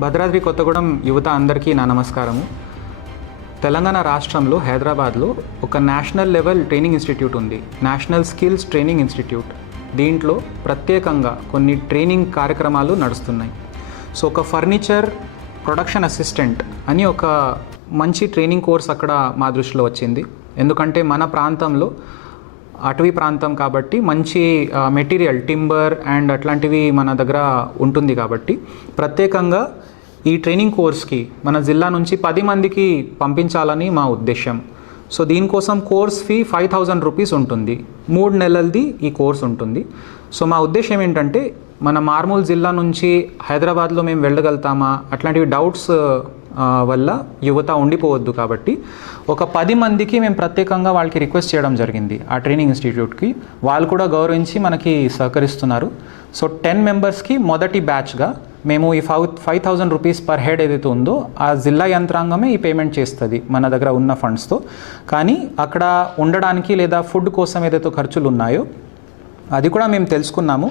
భద్రాద్రి కొత్తగూడెం యువత అందరికీ నా నమస్కారము. తెలంగాణ రాష్ట్రంలో హైదరాబాద్లో ఒక నేషనల్ లెవెల్ ట్రైనింగ్ ఇన్స్టిట్యూట్ ఉంది, నేషనల్ స్కిల్స్ ట్రైనింగ్ ఇన్స్టిట్యూట్. దీంట్లో ప్రత్యేకంగా కొన్ని ట్రైనింగ్ కార్యక్రమాలు నడుస్తున్నాయి. సో ఒక ఫర్నిచర్ ప్రొడక్షన్ అసిస్టెంట్ అని ఒక మంచి ట్రైనింగ్ కోర్స్ అక్కడ మా దృష్టిలో వచ్చింది. ఎందుకంటే మన ప్రాంతంలో అటవీ ప్రాంతం కాబట్టి మంచి మెటీరియల్, టింబర్ అండ్ అట్లాంటివి మన దగ్గర ఉంటుంది కాబట్టి ప్రత్యేకంగా ఈ ట్రైనింగ్ కోర్స్కి మన జిల్లా నుంచి 10 మందికి పంపించాలని మా ఉద్దేశం. సో దీనికోసం కోర్స్ ఫీ 5,000 రూపీస్ ఉంటుంది. 3 నెలలది ఈ కోర్స్ ఉంటుంది. సో మా ఉద్దేశం ఏంటంటే మన మార్మూల్ జిల్లా నుంచి హైదరాబాద్లో మేము వెళ్ళగలుగుతామా అట్లాంటివి డౌట్స్ వల్ల యువత ఉండిపోవద్దు కాబట్టి ఒక 10 మందికి మేము ప్రత్యేకంగా వాళ్ళకి రిక్వెస్ట్ చేయడం జరిగింది ఆ ట్రైనింగ్ ఇన్స్టిట్యూట్కి. వాళ్ళు కూడా గౌరవించి మనకి సహకరిస్తున్నారు. సో 10 మెంబర్స్కి మొదటి బ్యాచ్గా మేము ఈ 5,000 రూపీస్ పర్ హెడ్ ఏదైతే ఉందో ఆ జిల్లా యంత్రాంగమే ఈ పేమెంట్ చేస్తుంది మన దగ్గర ఉన్న ఫండ్స్తో. కానీ అక్కడ ఉండడానికి లేదా ఫుడ్ కోసం ఏదైతే ఖర్చులు ఉన్నాయో అది కూడా మేము తెలుసుకున్నాము.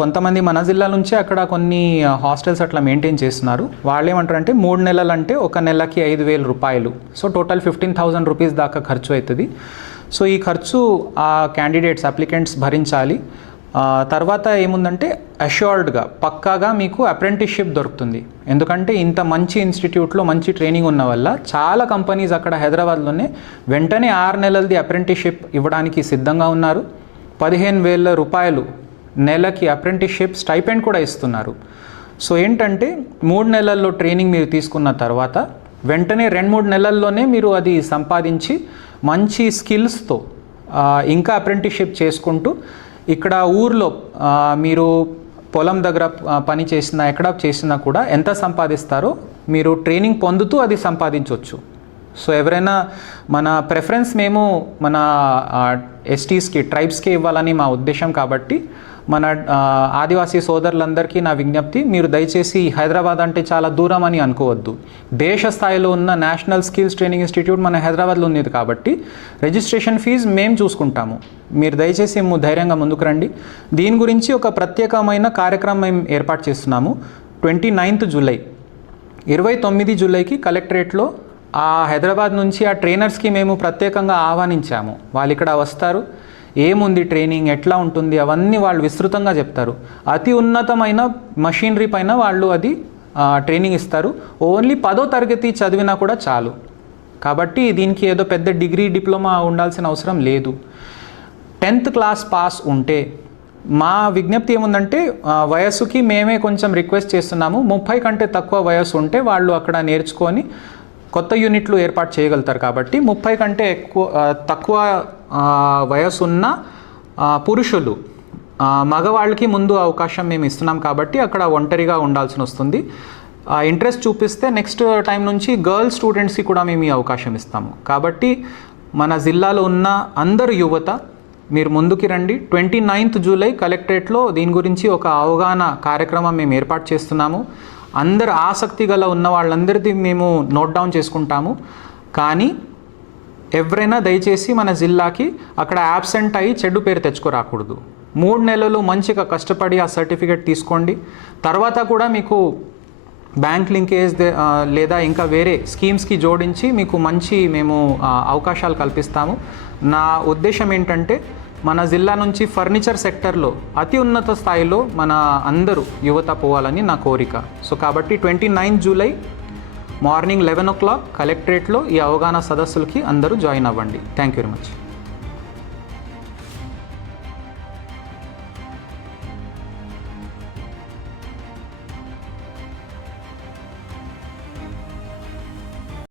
కొంతమంది మన జిల్లా నుంచి అక్కడ కొన్ని హాస్టల్స్ అట్లా మెయింటైన్ చేస్తున్నారు. వాళ్ళు ఏమంటారంటే 3 నెలలు అంటే ఒక నెలకి 5,000 రూపాయలు. సో టోటల్ 15,000 రూపీస్ దాకా ఖర్చు అవుతుంది. సో ఈ ఖర్చు ఆ క్యాండిడేట్స్ అప్లికెంట్స్ భరించాలి. తర్వాత ఏముందంటే అష్యూర్డ్గా పక్కాగా మీకు అప్రెంటిస్షిప్ దొరుకుతుంది. ఎందుకంటే ఇంత మంచి ఇన్స్టిట్యూట్లో మంచి ట్రైనింగ్ ఉన్న వల్ల చాలా కంపెనీస్ అక్కడ హైదరాబాద్లోనే వెంటనే 6 నెలలది అప్రెంటిస్షిప్ ఇవ్వడానికి సిద్ధంగా ఉన్నారు. 15,000 రూపాయలు నెలకి అప్రెంటిస్షిప్ స్టైపెండ్ కూడా ఇస్తున్నారు. సో ఏంటంటే 3 నెలల్లో ట్రైనింగ్ మీరు తీసుకున్న తర్వాత వెంటనే 2-3 నెలల్లోనే మీరు అది సంపాదించి మంచి స్కిల్స్తో ఇంకా అప్రెంటిస్షిప్ చేసుకుంటూ ఇక్కడ ఊర్లో మీరు పొలం దగ్గర పని చేసినా ఎక్కడ చేసినా కూడా ఎంత సంపాదిస్తారో మీరు ట్రైనింగ్ పొందుతూ అది సంపాదించవచ్చు. సో ఎవరైనా మన ప్రెఫరెన్స్ మేము మన ఎస్టీస్కి, ట్రైబ్స్కి ఇవ్వాలని మా ఉద్దేశం కాబట్టి మన ఆదివాసీ సోదరులందరికీ నా విజ్ఞప్తి, మీరు దయచేసి హైదరాబాద్ అంటే చాలా దూరం అని అనుకోవద్దు. దేశ స్థాయిలో ఉన్న నేషనల్ స్కిల్స్ ట్రైనింగ్ ఇన్స్టిట్యూట్ మన హైదరాబాద్లో ఉంది కాబట్టి రిజిస్ట్రేషన్ ఫీజు మేము చూసుకుంటాము. మీరు దయచేసి ధైర్యంగా ముందుకు రండి. దీని గురించి ఒక ప్రత్యేకమైన కార్యక్రమం మేము ఏర్పాటు చేస్తున్నాము. 29th జూలై, 29 జూలైకి కలెక్టరేట్లో ఆ హైదరాబాద్ నుంచి ఆ ట్రైనర్స్కి మేము ప్రత్యేకంగా ఆహ్వానించాము. వాళ్ళు ఇక్కడ వస్తారు, ఏముంది ట్రైనింగ్, ఎట్లా ఉంటుంది అవన్నీ వాళ్ళు విస్తృతంగా చెప్తారు. అతి ఉన్నతమైన మషీనరీ పైన వాళ్ళు అది ట్రైనింగ్ ఇస్తారు. ఓన్లీ 10వ తరగతి చదివినా కూడా చాలు. కాబట్టి దీనికి ఏదో పెద్ద డిగ్రీ, డిప్లొమా ఉండాల్సిన అవసరం లేదు. 10th క్లాస్ పాస్ ఉంటే, మా విజ్ఞప్తి ఏముందంటే వయస్సుకి మేమే కొంచెం రిక్వెస్ట్ చేస్తున్నాము. 30 కంటే తక్కువ వయస్సు ఉంటే వాళ్ళు అక్కడ నేర్చుకొని కొత్త యూనిట్లు ఏర్పాటు చేయగలుగుతారు. కాబట్టి 30 కంటే తక్కువ వయసు ఉన్న పురుషులు, మగవాళ్ళకి ముందు అవకాశం మేము ఇస్తున్నాం కాబట్టి అక్కడ ఒంటరిగా ఉండాల్సి వస్తుంది. ఇంట్రెస్ట్ చూపిస్తే నెక్స్ట్ టైం నుంచి గర్ల్స్ స్టూడెంట్స్కి కూడా మేము ఈ అవకాశం ఇస్తాము. కాబట్టి మన జిల్లాలో ఉన్న అందరు యువత మీరు ముందుకి రండి. 29th జూలై కలెక్టరేట్లో దీని గురించి ఒక అవగాహన కార్యక్రమం మేము ఏర్పాటు చేస్తున్నాము. అందరు ఆసక్తి గల ఉన్న వాళ్ళందరిది మేము నోట్ డౌన్ చేసుకుంటాము. కానీ ఎవరైనా దయచేసి మన జిల్లాకి అక్కడ యాబ్సెంట్ అయ్యి చెడ్డు పేరు తెచ్చుకోరాకూడదు. 3 నెలలు మంచిగా కష్టపడి ఆ సర్టిఫికేట్ తీసుకోండి. తర్వాత కూడా మీకు బ్యాంక్ లింకేజ్ లేదా ఇంకా వేరే స్కీమ్స్కి జోడించి మీకు మంచి మేము అవకాశాలు కల్పిస్తాము. నా ఉద్దేశం ఏంటంటే మన జిల్లా నుంచి ఫర్నిచర్ సెక్టర్లో అతి ఉన్నత స్థాయిలో మన అందరూ యువత పోవాలని నా కోరిక. సో కాబట్టి 29th జూలై మార్నింగ్ 11 o'clock కలెక్టరేట్లో ఈ అవగాహన సదస్సులకి అందరూ జాయిన్ అవ్వండి. Thank you very much.